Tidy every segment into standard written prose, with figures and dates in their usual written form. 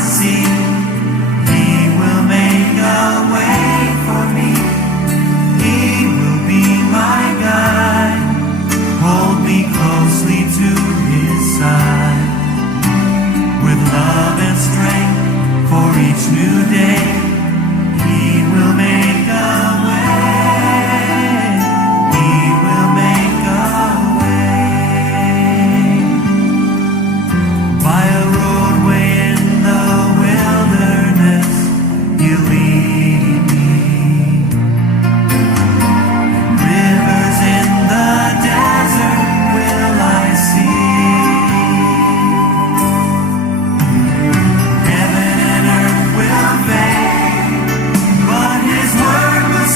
see. He will make a way for me. He will be my guide. Hold me closely to his side. With love and strength for each new day, he will make a way. He will make a way. By a roadway in the wilderness, he'll lead me. Rivers in the desert will I see. Heaven and earth will fade, but his word will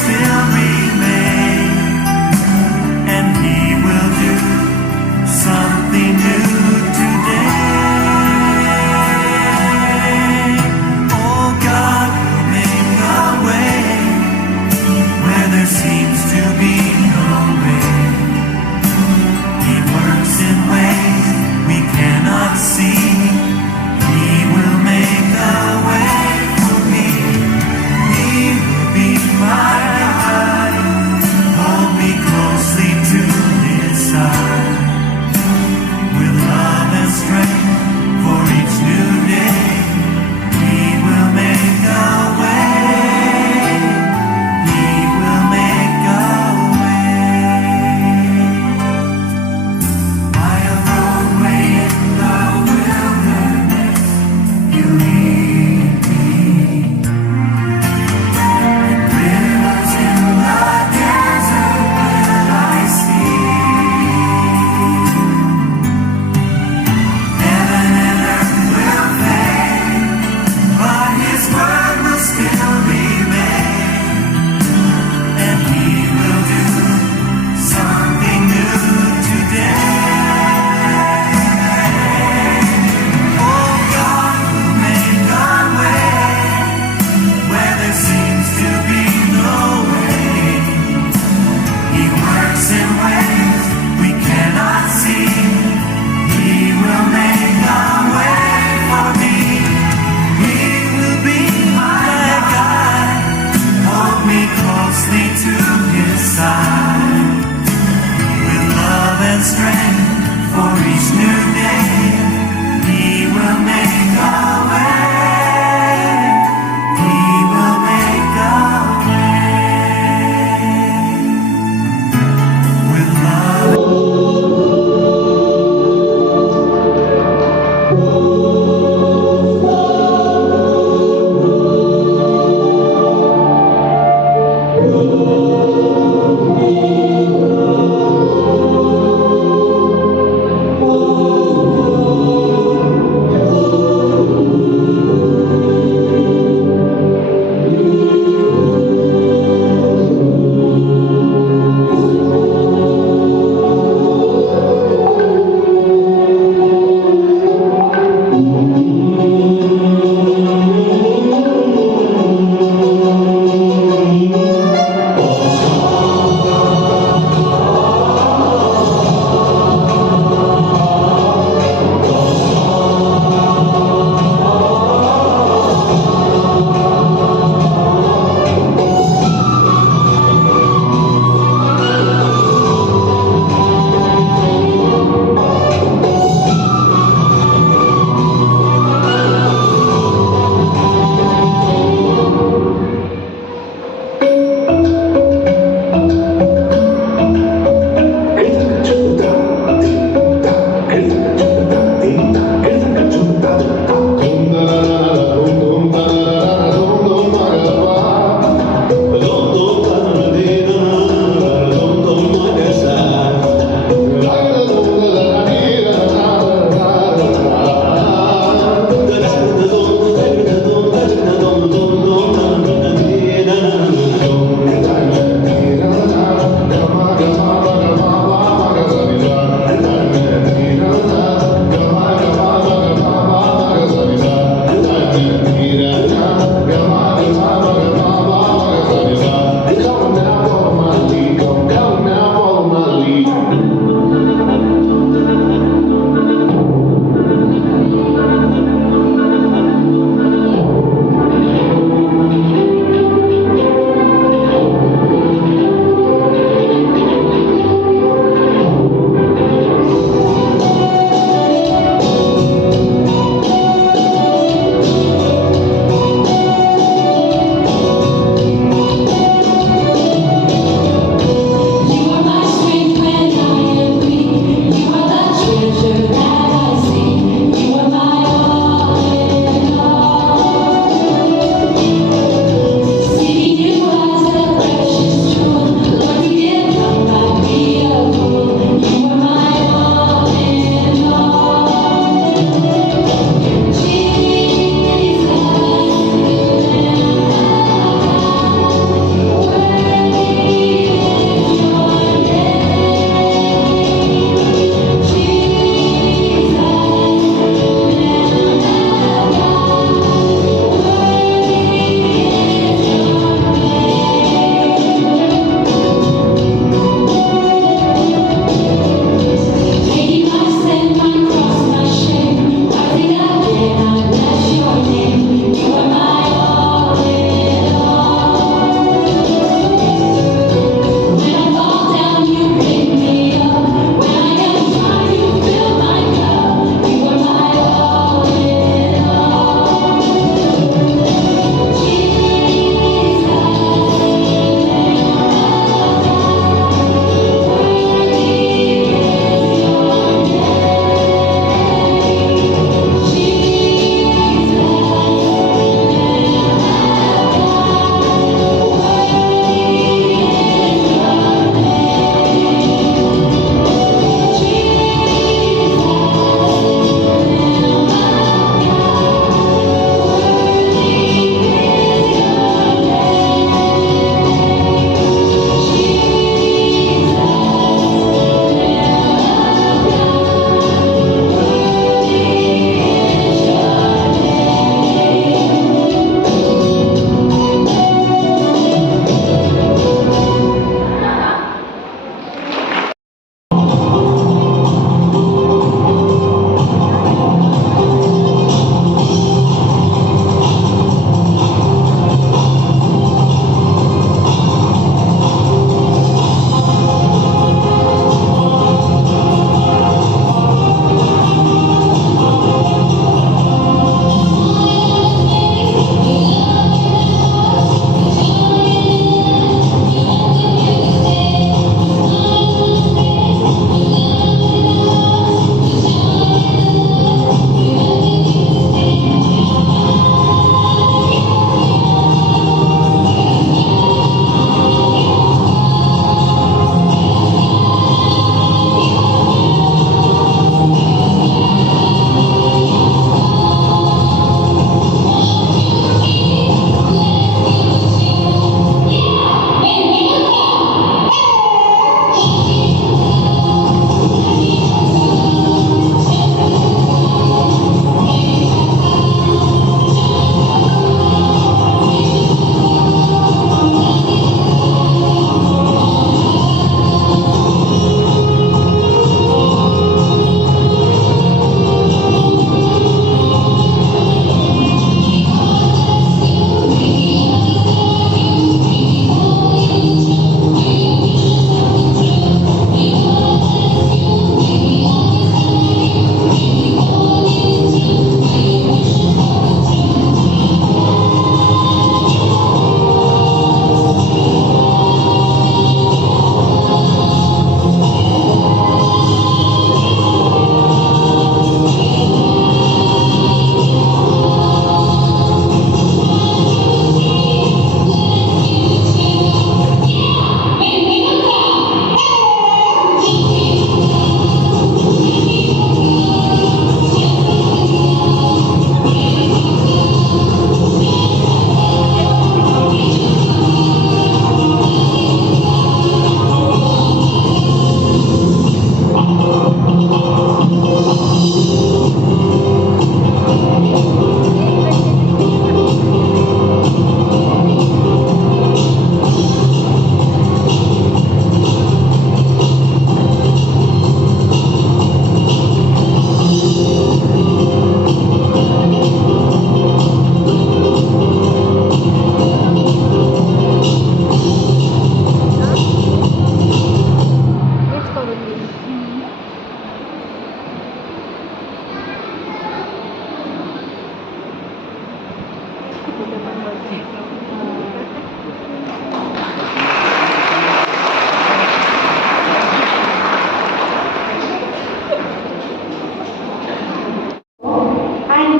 and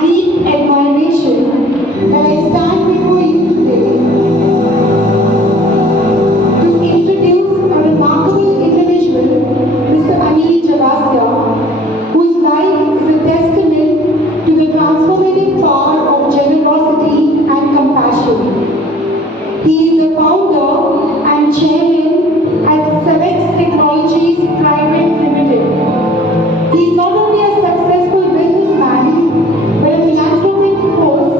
deep admiration that I stand before you today to introduce a remarkable individual, Mr. Anil Chaurasia, whose life is a testament to the transformative power of generosity and compassion. He is the founder and chairman at Cemex Technologies Private Limited. He is not only a successful businessman, but a philanthropic force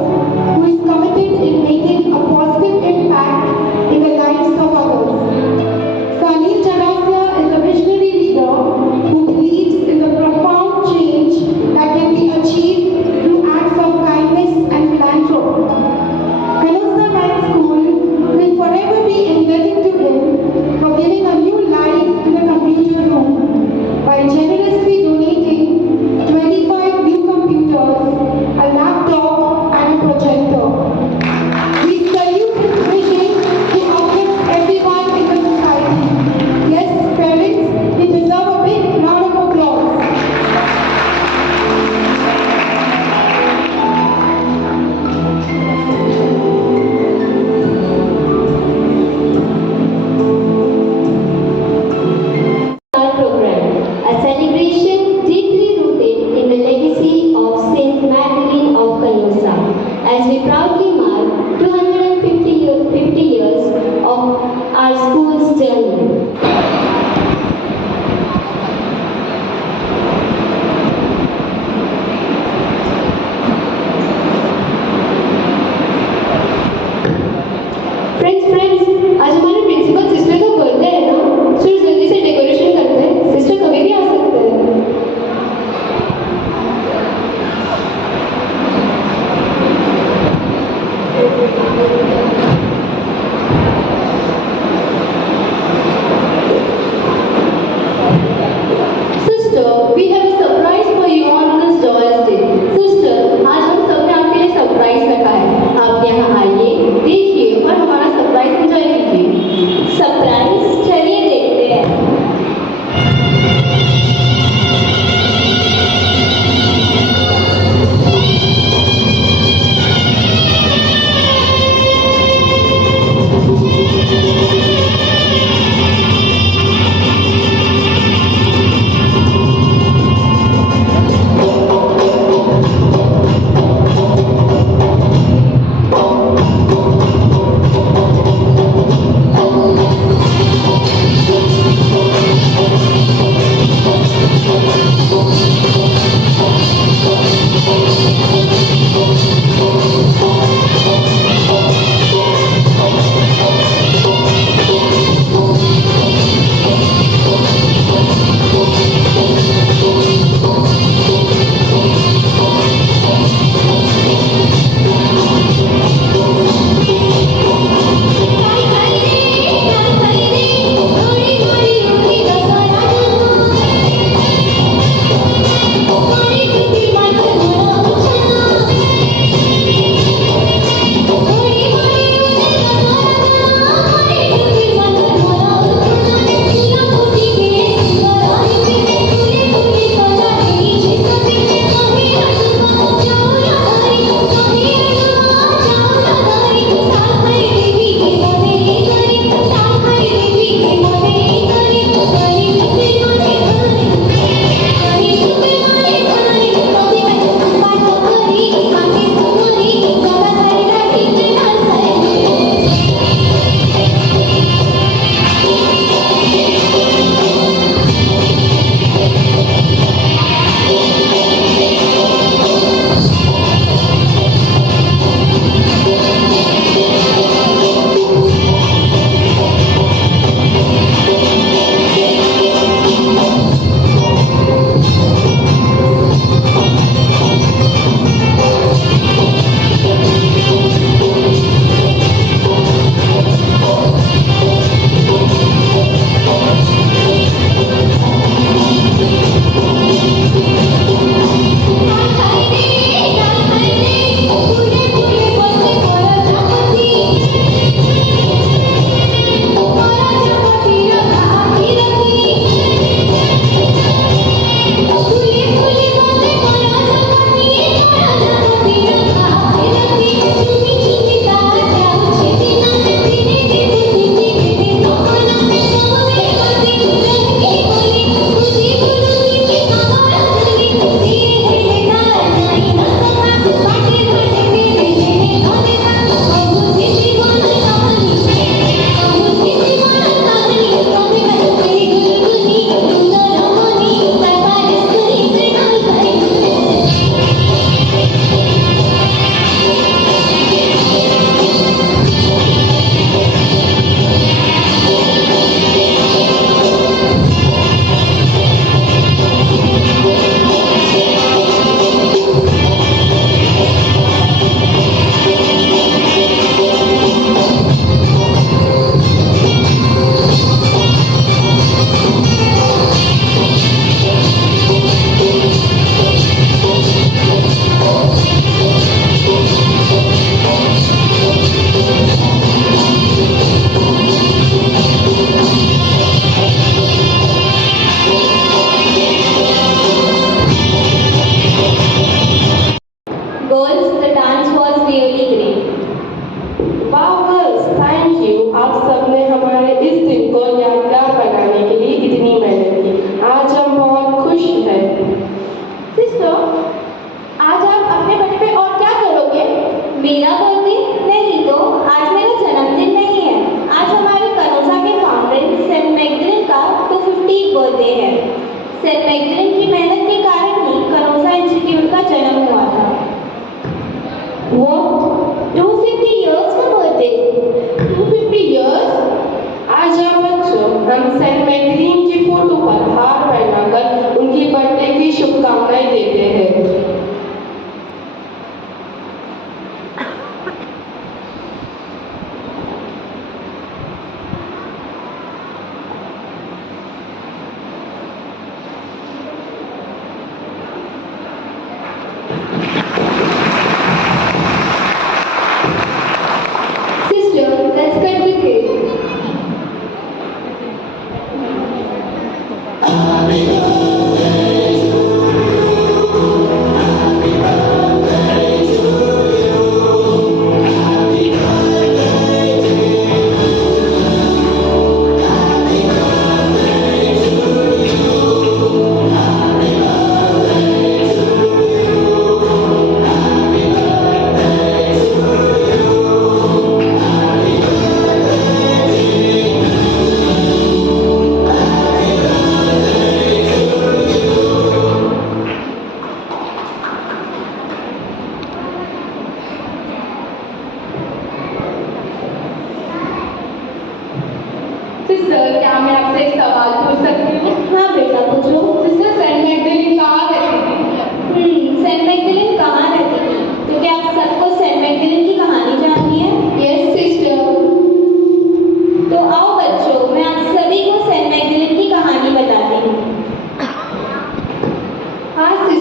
who is committed in making a positive impact in the lives of others. So Anil Chaurasia is a visionary leader who believes in the profound change that can be achieved through acts of kindness and philanthropy. Canossa High School will forever be indebted to him for giving a new life to the computer room by generously donating 25 new computers, a laptop and a projector. We salute his vision to uplift everyone in the society. Yes, parents, they deserve a big round of applause. Program, a celebration deeply rooted in the legacy of Saint Magdalene of Canossa, as we proudly mark 250 years of our school's journey. Friends आज हमारे principal sister का बर्थडे है ना, सो जल्दी से डेकोरेशन करते हैं। सिस्टर कभी भी आ सकते हैं। Sister, we have a surprise for you on this joyous day. Sister, आज हम सबने आपके लिए सरप्राइज रखा है। आप यहाँ आइए, देखिए और हमारा सरप्राइज एंजॉय कीजिए। सरप्राइज, चलिए देखते हैं।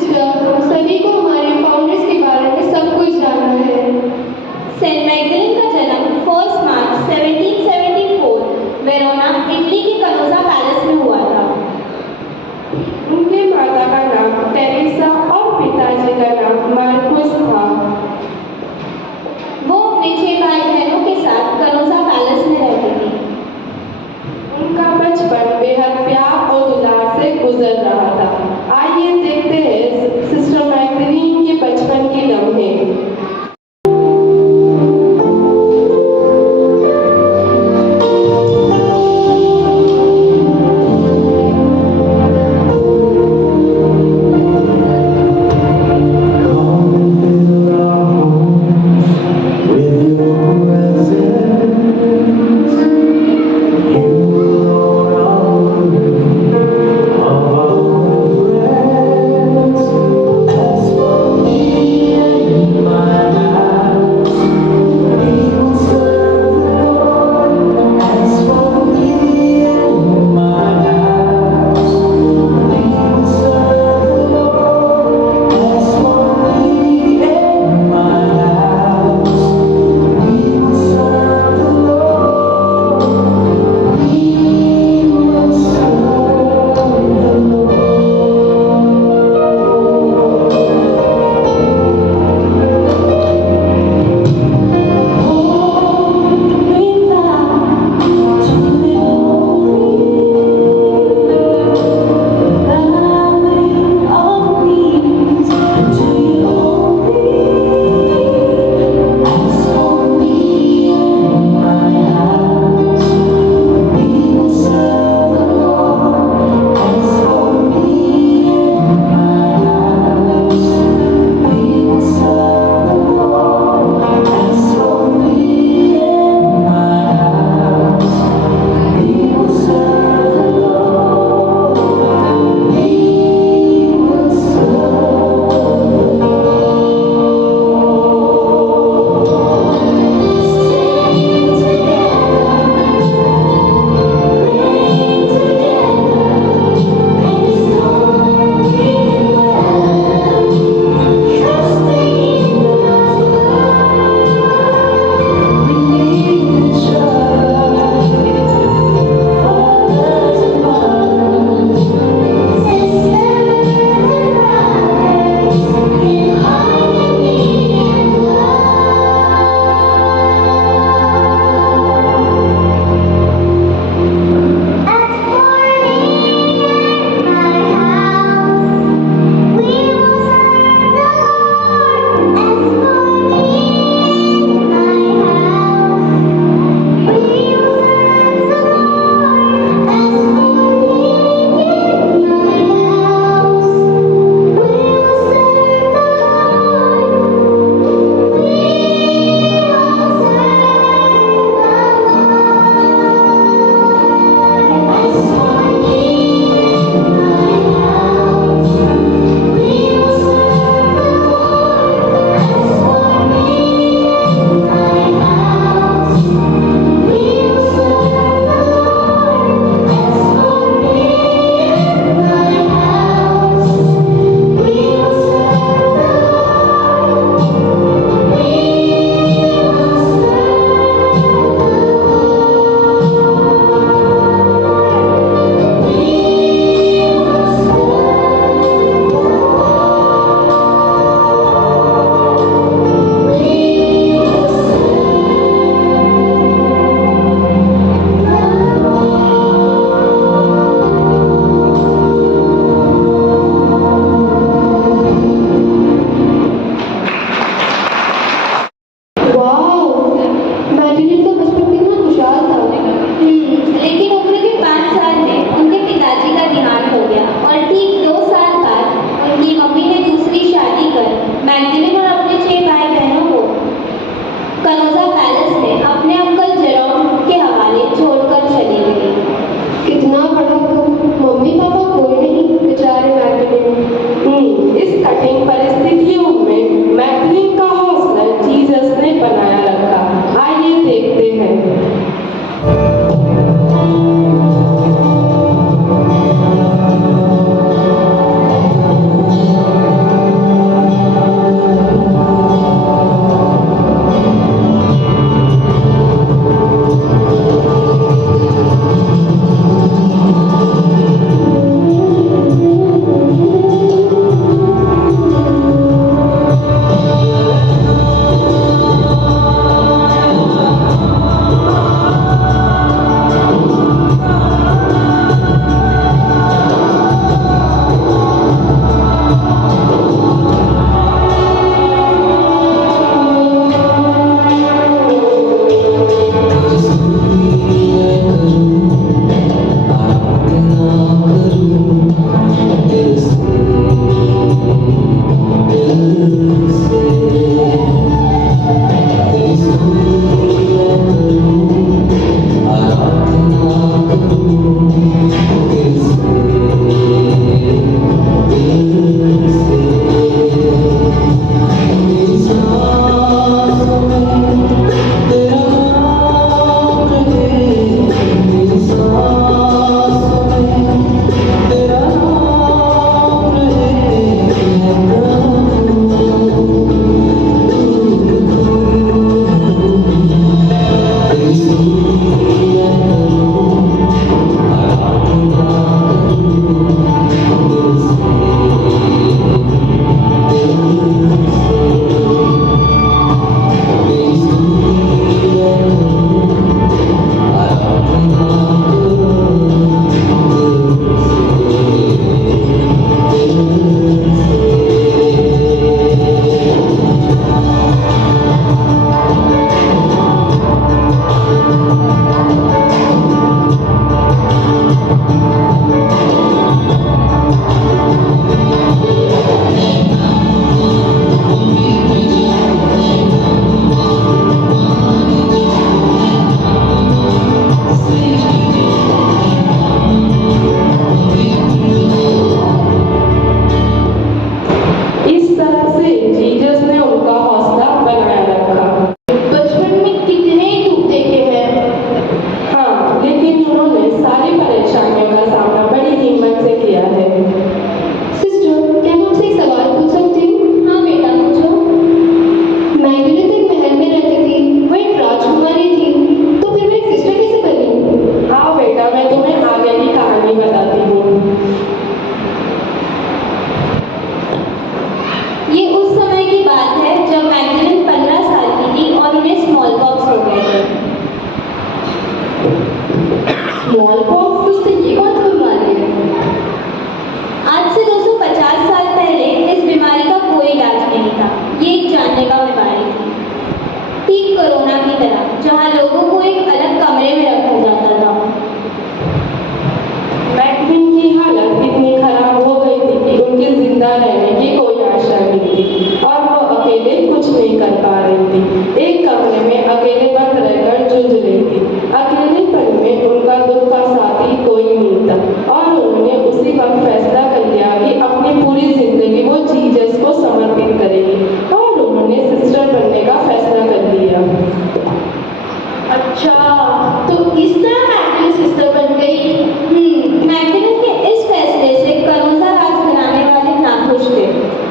सिस्टर, सभी को हमारे फाउंडर्स के बारे में सब कुछ जानना है। सेंट मैगडलेन का जन्म 1 मार्च 1774 वेरोना, इटली के कनोसा पैलेस में हुआ था। उनके माता का नाम टेरेसा और पिताजी का नाम मार्कोस था। वो अपने 6 भाई बहनों के साथ कनोसा पैलेस में रहती थी। उनका बचपन बेहद प्यार और दुलार से गुजर रहा था। आइए देखते हैं सिस्टर मैगडलीन के बचपन के लम्हे।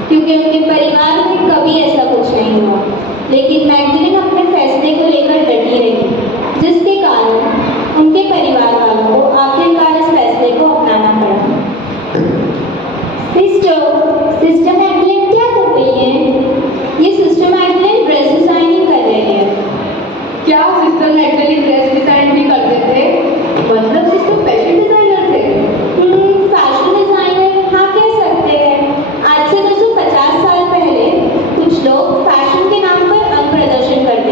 क्योंकि उनके परिवार में कभी ऐसा कुछ नहीं हुआ। लेकिन मैगडलेन अपने फैसले को लेकर डटी रही, जिसके कारण उनके परिवार वालों को आखिरकार इस फैसले को अपनाना पड़ा। सिस्टर मैगडलेन क्या कर रही है? ये सिस्टर मैगडलेन ड्रेस डिजाइनिंग कर रही है। क्या सिस्टर मैगडलेन ड्रेस डिजाइन भी करते थे? मतलब सिस्टर फैशन डिजाइनर थे? फैशन डिजाइनर हाँ कह सकते हैं। आज से 250 साल पहले कुछ लोग फैशन के नाम पर अंग प्रदर्शन करते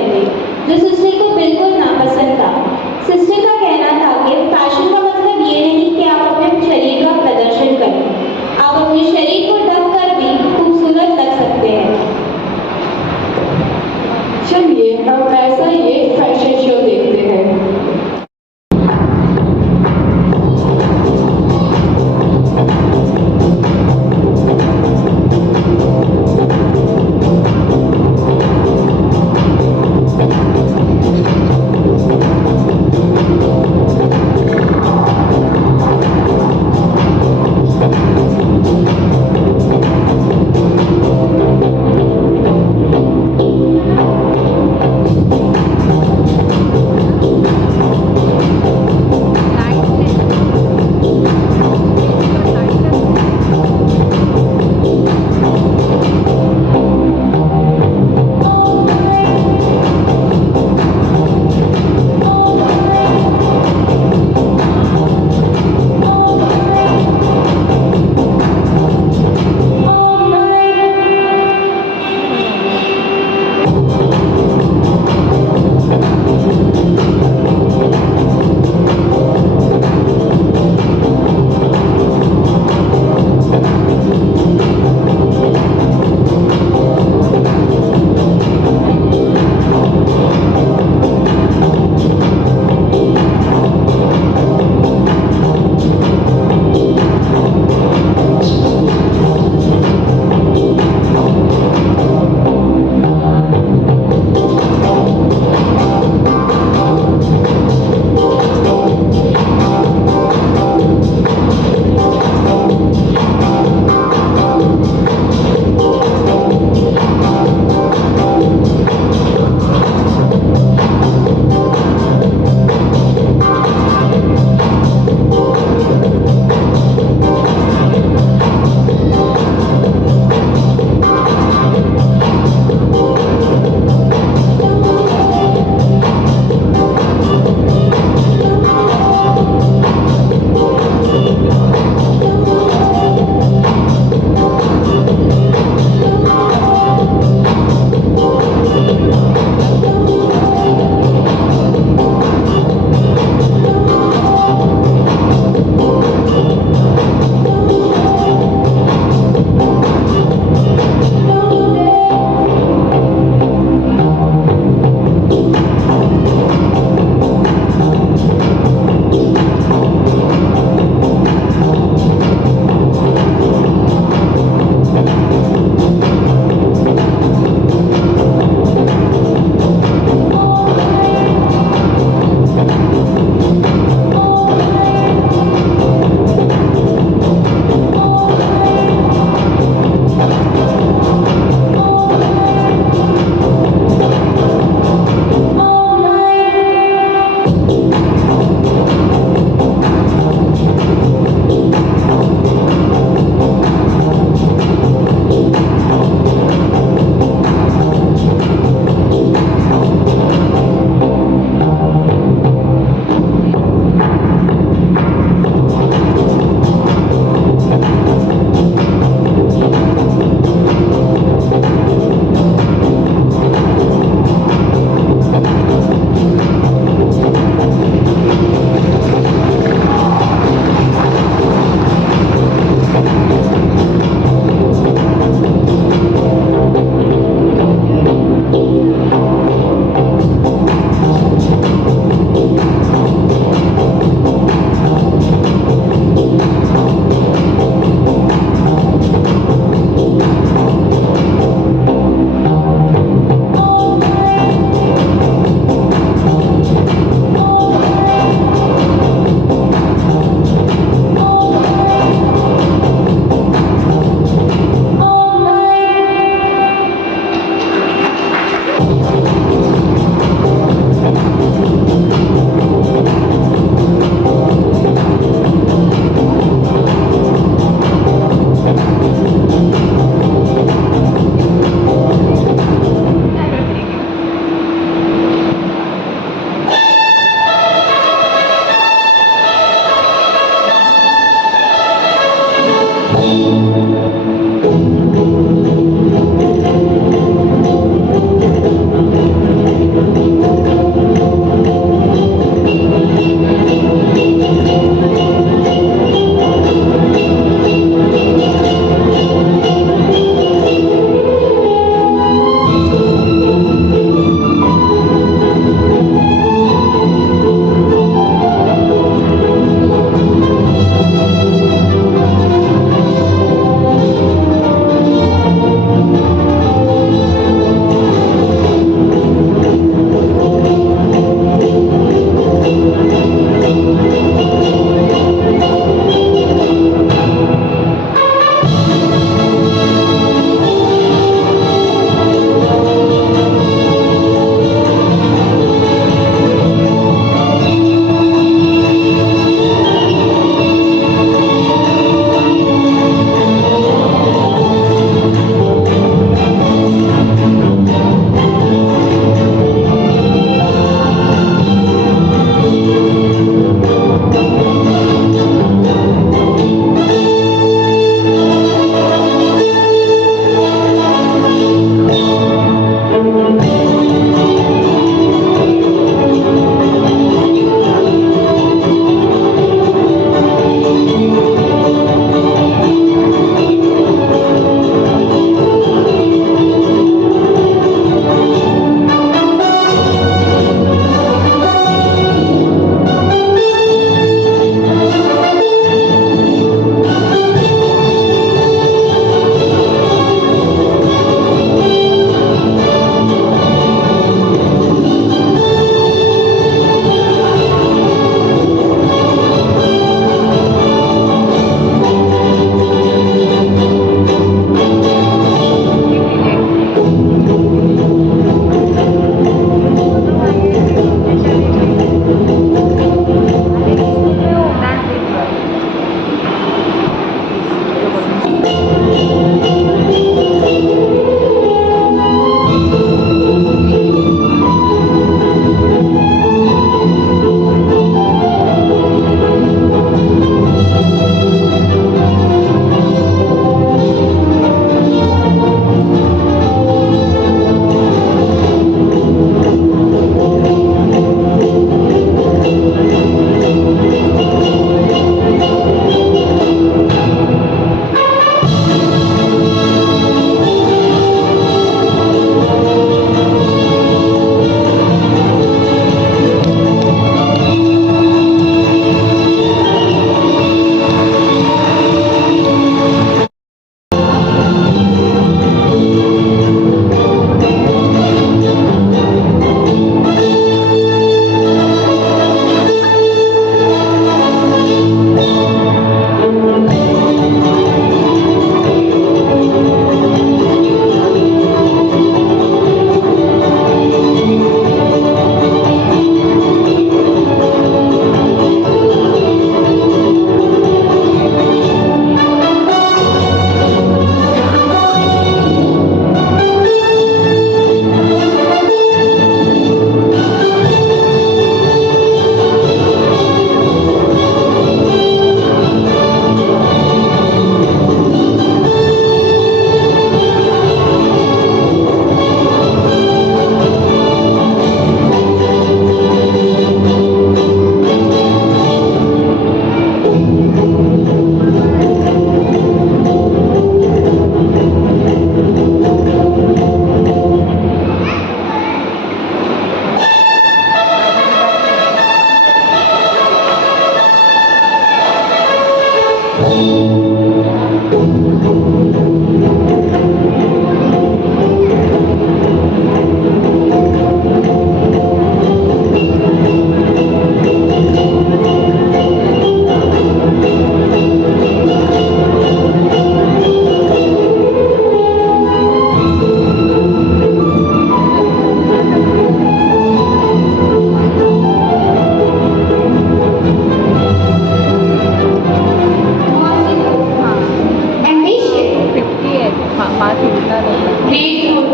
graceful,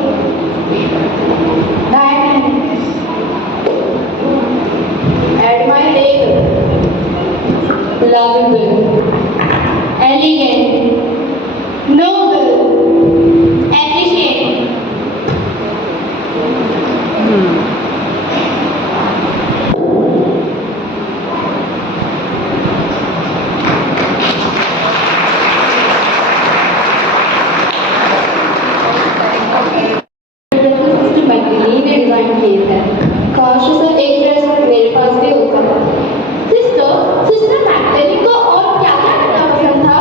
dynamic, admirable, lovable, elegant, noble, efficient. System magazine ने डिजाइन किए थे काश सर एक ड्रेस मेरे पास भी होता। सिस्टर मैगजीन को और क्या क्या करना पसंद था?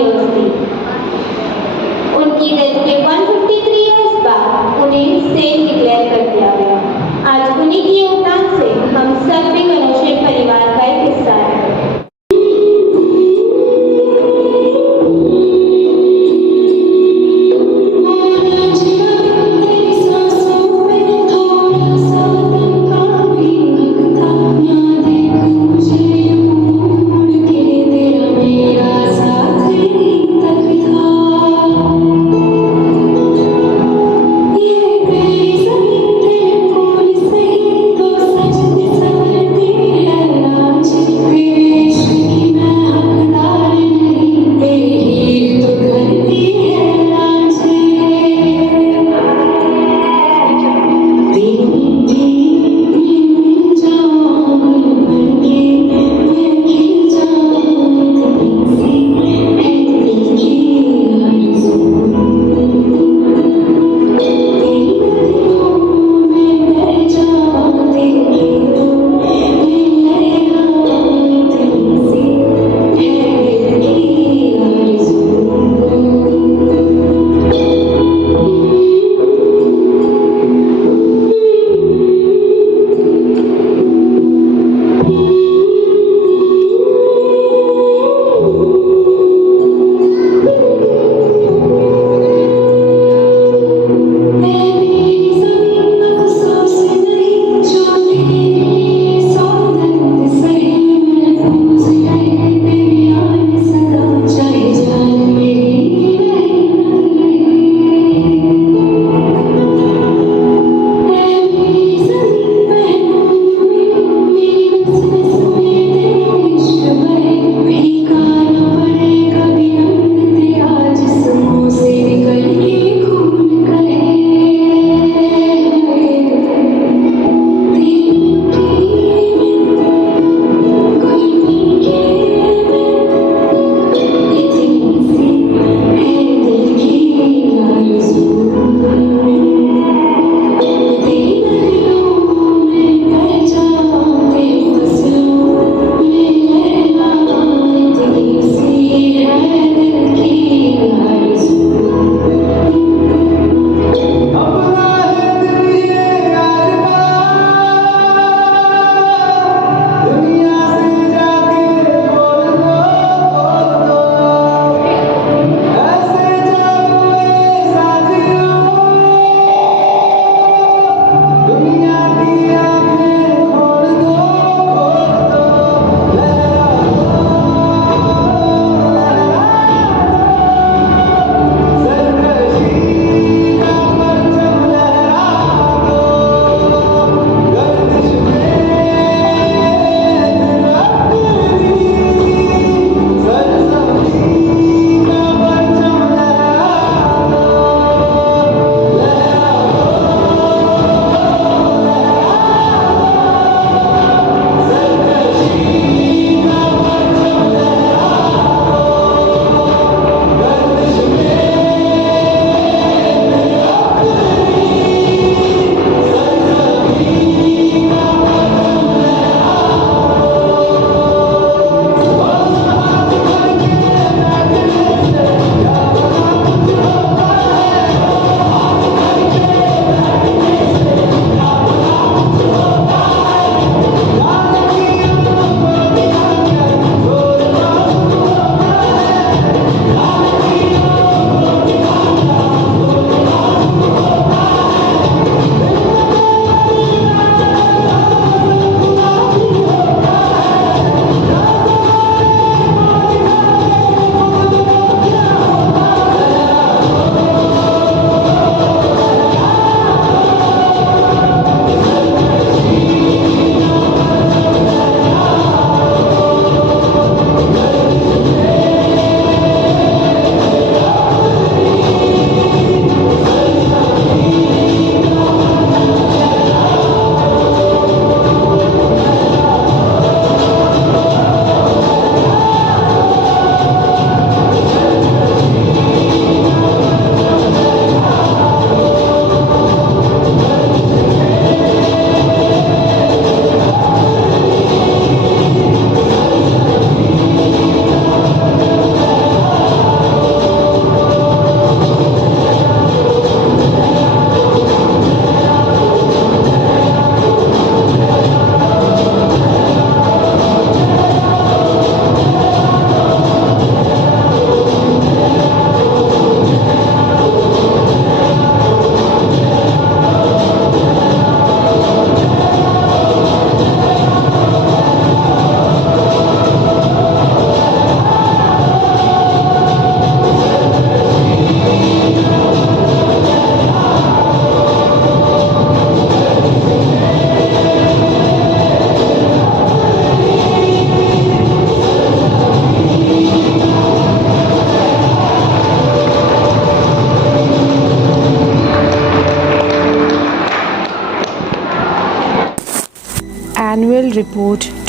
ईयर्स थी। उनकी डेथ के 153 ईयर्स बाद उन्हें सेंट डिक्लेयर कर दिया गया। आज उन्हीं के योगदान से हम सब भी कनौशिया परिवार का एक हिस्सा है।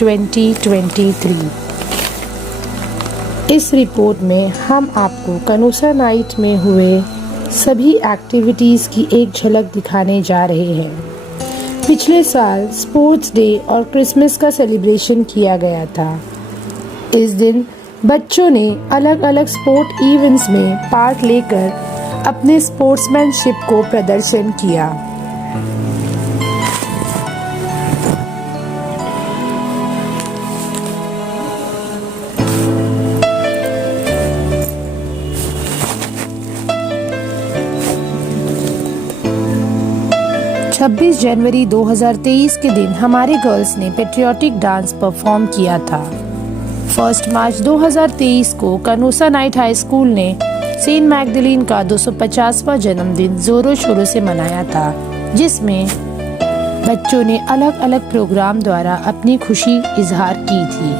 2023। इस रिपोर्ट में हम आपको कनोसा नाइट में हुए सभी एक्टिविटीज़ की एक झलक दिखाने जा रहे हैं। पिछले साल स्पोर्ट्स डे और क्रिसमस का सेलिब्रेशन किया गया था। इस दिन बच्चों ने अलग अलग स्पोर्ट इवेंट्स में पार्ट लेकर अपने स्पोर्ट्समैनशिप को प्रदर्शन किया। छब्बीस जनवरी 2023 के दिन हमारे गर्ल्स ने पेट्रियाटिक डांस परफॉर्म किया था। 1 मार्च 2023 को कनोसा नाइट हाई स्कूल ने सेंट मैगदलीन का 250वां जन्मदिन जोरों शोरों से मनाया था, जिसमें बच्चों ने अलग अलग प्रोग्राम द्वारा अपनी खुशी इजहार की थी।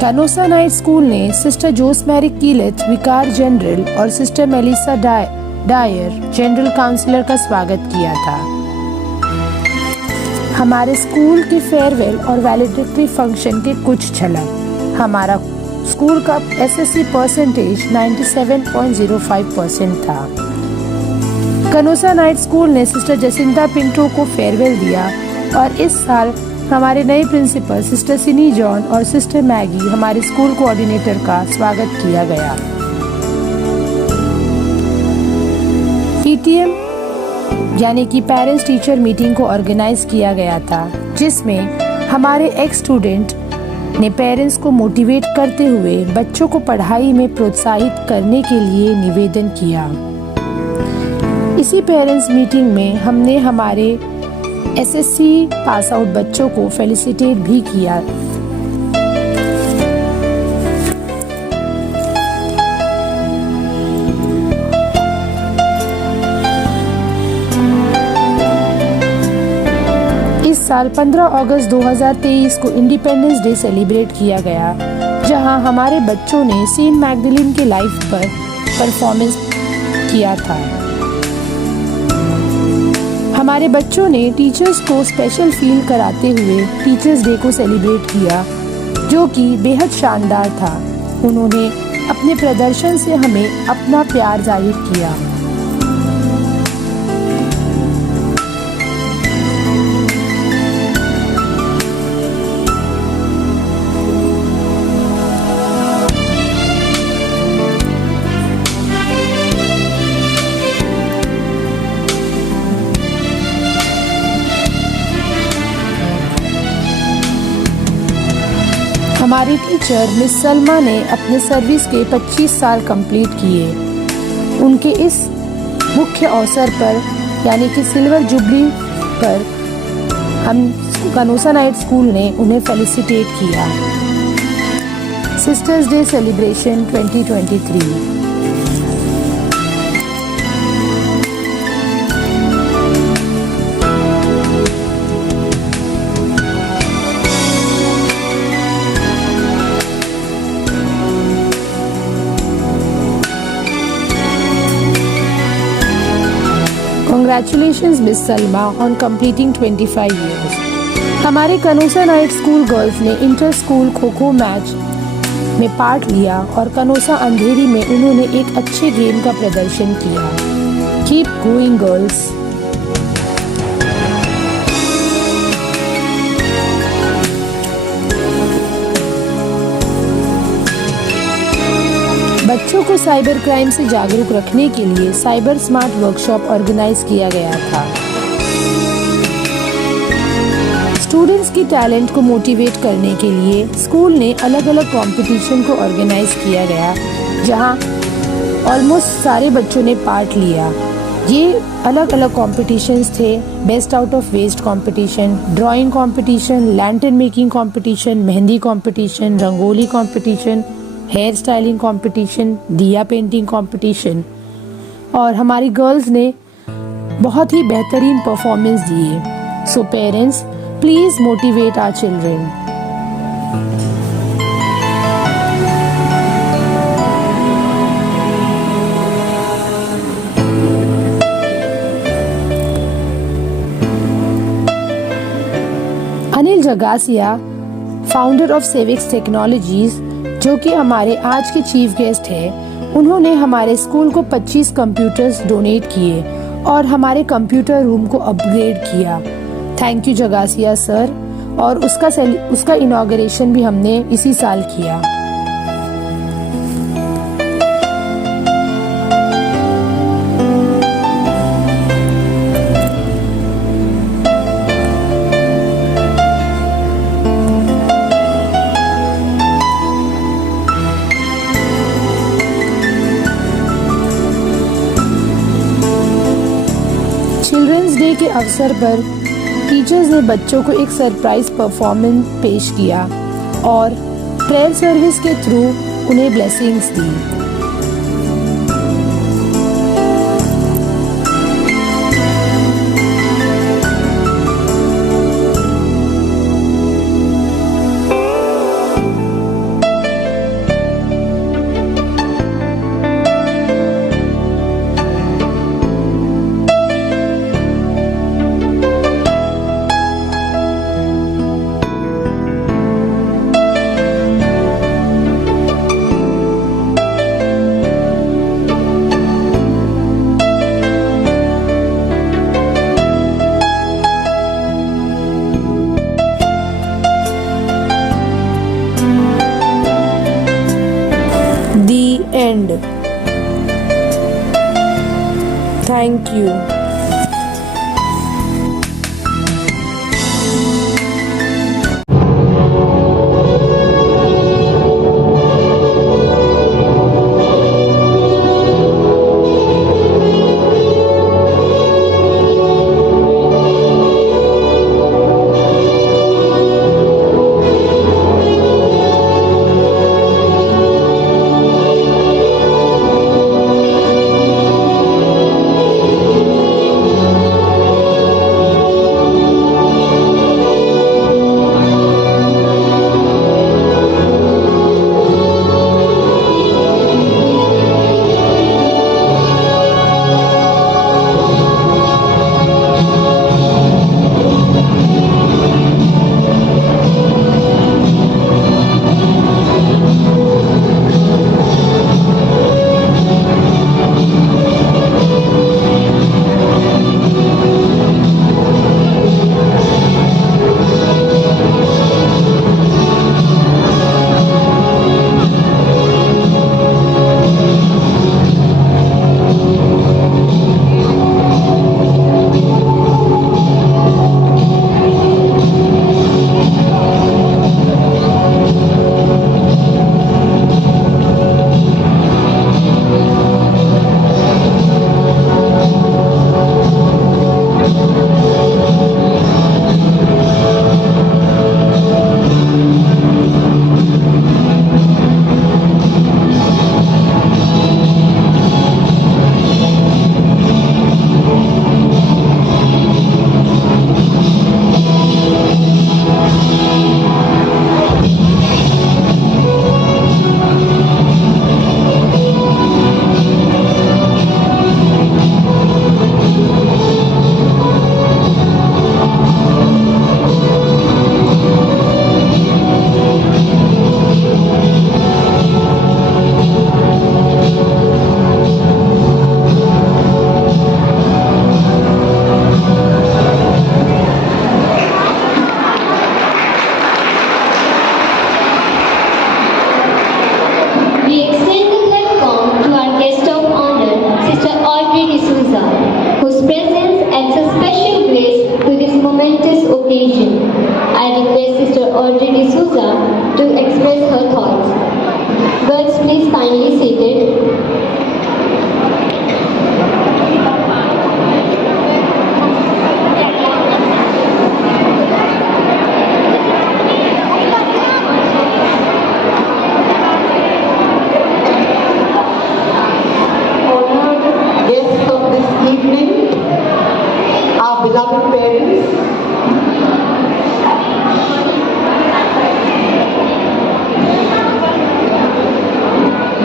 कनोसा नाइट स्कूल ने sister Josemary Keeleth vicar general और sister Melissa Dyer general councillor का स्वागत किया था। हमारे स्कूल के फेयरवेल और वैलेडिक्टरी फंक्शन के कुछ झलक। हमारा स्कूल का एसएससी परसेंटेज 97.05% था। कनोसा नाइट स्कूल ने सिस्टर जसिंता पिंटो को फेयरवेल दिया और इस साल हमारे नए प्रिंसिपल सिस्टर सिनी जॉन और सिस्टर मैगी हमारे स्कूल कोऑर्डिनेटर का स्वागत किया गया। पीटीएम यानी कि पेरेंट्स टीचर मीटिंग को ऑर्गेनाइज किया गया था, जिसमें हमारे एक्स स्टूडेंट ने पेरेंट्स को मोटिवेट करते हुए बच्चों को पढ़ाई में प्रोत्साहित करने के लिए निवेदन किया। इसी पेरेंट्स मीटिंग में हमने हमारे एसएससी पास आउट बच्चों को फेलिसिटेट भी किया। साल 15 अगस्त 2023 को इंडिपेंडेंस डे सेलिब्रेट किया गया, जहां हमारे बच्चों ने सेंट मैगदलीन के लाइफ पर परफॉर्मेंस किया था। हमारे बच्चों ने टीचर्स को स्पेशल फील कराते हुए टीचर्स डे को सेलिब्रेट किया, जो कि बेहद शानदार था। उन्होंने अपने प्रदर्शन से हमें अपना प्यार जाहिर किया। हमारी टीचर मिस सलमा ने अपने सर्विस के 25 साल कंप्लीट किए। उनके इस मुख्य अवसर पर यानी कि सिल्वर जुबली पर हम कनोसा नाइट स्कूल ने उन्हें फेलिसिटेट किया। Sisters day celebration 2023। Congratulations Miss Salma on completing 25 years. हमारे कनोसा नाइट स्कूल गर्ल्स ने इंटर स्कूल खो खो मैच में पार्ट लिया और कनोसा अंधेरी में उन्होंने एक अच्छे गेम का प्रदर्शन किया। Keep going girls. बच्चों को साइबर क्राइम से जागरूक रखने के लिए साइबर स्मार्ट वर्कशॉप ऑर्गेनाइज किया गया था। स्टूडेंट्स की टैलेंट को मोटिवेट करने के लिए स्कूल ने अलग अलग कंपटीशन को ऑर्गेनाइज किया गया, जहां ऑलमोस्ट सारे बच्चों ने पार्ट लिया। ये अलग अलग कॉम्पिटिशन्स थे: best out of waste competition, drawing competition, lantern making competition, mehndi competition, rangoli competition, hair styling competition, diya painting competition. और हमारी गर्ल्स ने बहुत ही बेहतरीन परफॉर्मेंस दिए। So parents, please motivate our children. Jagasia, founder of Sevix technologies, जो कि हमारे आज के चीफ गेस्ट हैं, उन्होंने हमारे स्कूल को 25 कंप्यूटर्स डोनेट किए और हमारे कंप्यूटर रूम को अपग्रेड किया। Thank you Jagasia sir. और उसका इनॉग्रेशन भी हमने इसी साल किया। चिल्ड्रंस डे के अवसर पर टीचर्स ने बच्चों को एक सरप्राइज परफॉर्मेंस पेश किया और प्रेयर सर्विस के थ्रू उन्हें ब्लेसिंग्स दी। End. Thank you.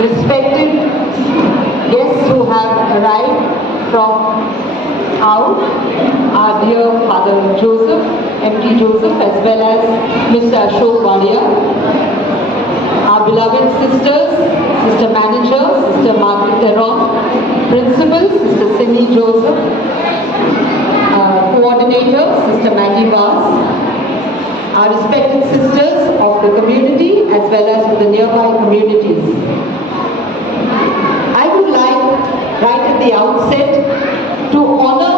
Respected guests who have arrived from out, our dear Father Joseph, MT Joseph, as well as Mr. Ashok Wadia, our beloved sisters, Sister Manager, Sister Margaret Teron, Principal, Sister Cindy Joseph, Coordinator, Sister Maggie Vaz, our respected sisters of the community as well as the nearby communities. I would like, right at the outset, to honor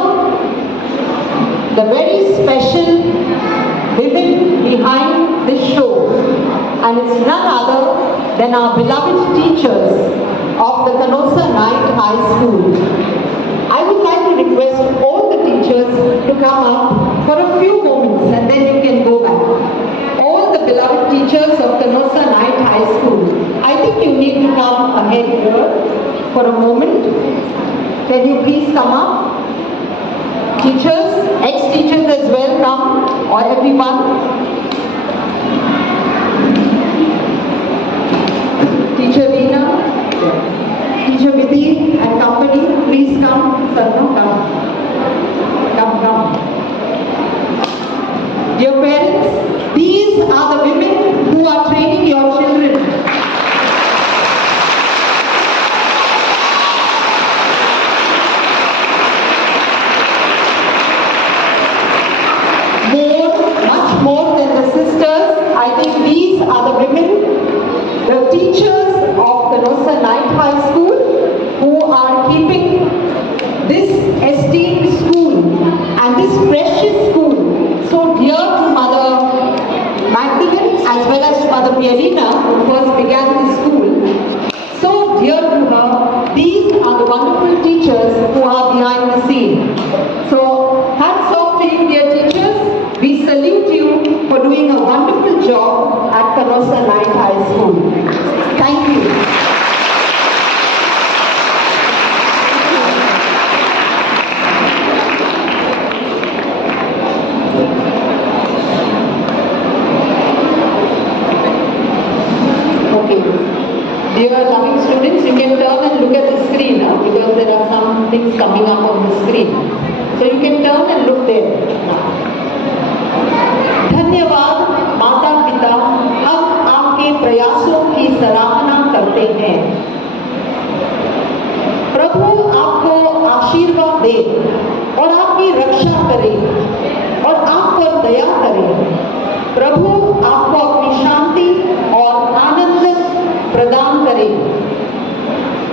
the very special women behind this show, and it's none other than our beloved teachers of the Canossa Knight High School. I would like to request all the teachers to come up for a few moments and then you can go back. All the beloved teachers of Canossa Knight High School, I think you need to come ahead here for a moment. Can you please come up? Teachers, ex-teachers as well come, or everyone. Teacher Veena, Teacher Vidhi and company, please come. Sarno, come. Dear parents, these are the women who are training your children. Much more than the sisters, I think these are the women, the teachers of Canossa Knight High School, who are keeping this esteemed school and this precious school so dear to Mother Magdalene as well as to Mother Pierina, who first began this school. So dear to her, these are the wonderful teachers who are behind the scene. So hats off to you, dear teachers. We salute you for doing a wonderful job at Canossa Knight High School. Thank you. Okay. Dear loving students, you can turn and look at the screen because there are some things coming up on the screen. So you can turn and look there now. धन्यवाद माता पिता, हम आपके प्रयासों की सराहना करते हैं। प्रभु आपको आशीर्वाद दे और आपकी रक्षा करे और आप पर दया करे। प्रभु आपको अपनी शांति और आनंद प्रदान करे।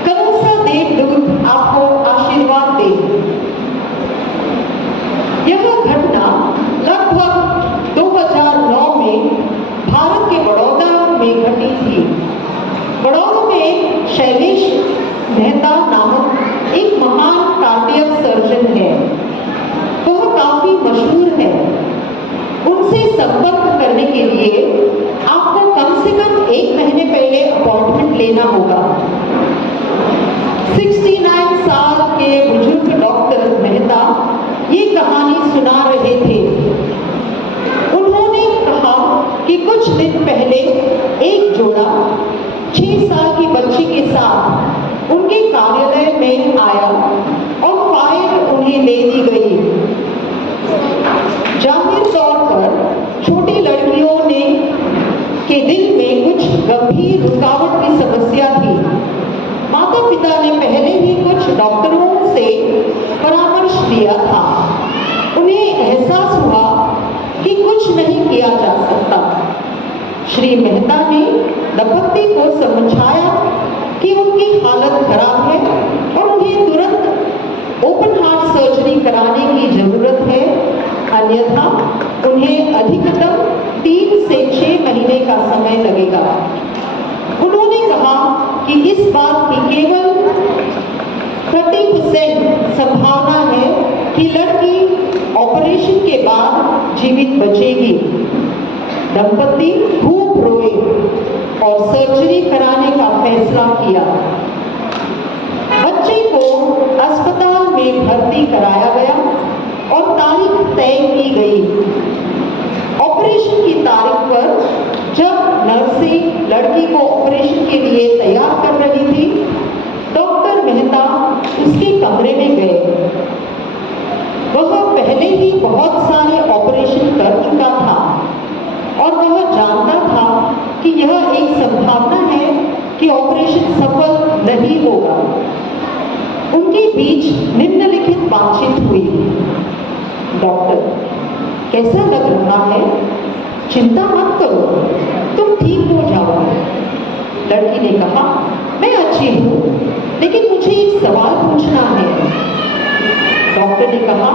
कनोसा देवदूत आपको आशीर्वाद दे। यह घटना लगभग 2009 में भारत के बड़ौदा में घटी थी। बड़ौदा में शैलेश मेहता नामक एक महान कार्डियक सर्जन है। वह काफी मशहूर है। उनसे संपर्क करने के लिए आपको कम से कम 1 महीने पहले अपॉइंटमेंट लेना होगा। 69 साल के बुजुर्ग डॉक्टर मेहता ये कहानी सुना रहे थे। उन्होंने कहा कि कुछ दिन पहले एक जोड़ा 6 साल की बच्ची के साथ उनके कार्यालय में आया और फाइल उन्हें दे दी गई। जाहिर तौर पर छोटी लड़कियों के दिल में कुछ गंभीर रुकावट की समस्या थी। माता पिता ने पहले ही कुछ डॉक्टरों से परामर्श लिया था। उन्हें एहसास हुआ कि कुछ नहीं किया जा सकता। श्री मेहता ने दंपति को समझाया कि उनकी हालत खराब है और उन्हें तुरंत ओपन हार्ट सर्जरी कराने की जरूरत है, अन्यथा उन्हें अधिकतम 3 से 6 महीने का समय लगेगा। उन्होंने कहा कि इस बात की केवल 30% संभावना है कि लड़की ऑपरेशन के बाद जीवित बचेगी। दंपति खूब रोए और सर्जरी कराने का फैसला किया। बच्चे को अस्पताल में भर्ती कराया गया और तारीख तय की गई। ऑपरेशन की तारीख पर जब नर्सें लड़की को ऑपरेशन के लिए तैयार कर रही थी, डॉक्टर मेहता उसके कमरे में गए। पहले ही बहुत सारे ऑपरेशन कर चुका था और वह जानता था कि यह एक संभावना है कि ऑपरेशन सफल नहीं होगा। उनके बीच निम्नलिखित बातचीत हुई। डॉक्टर, कैसा लग रहा है? चिंता मत करो, तुम ठीक हो जाओगे। लड़की ने कहा, मैं अच्छी हूँ, लेकिन मुझे एक सवाल पूछना है। डॉक्टर ने कहा,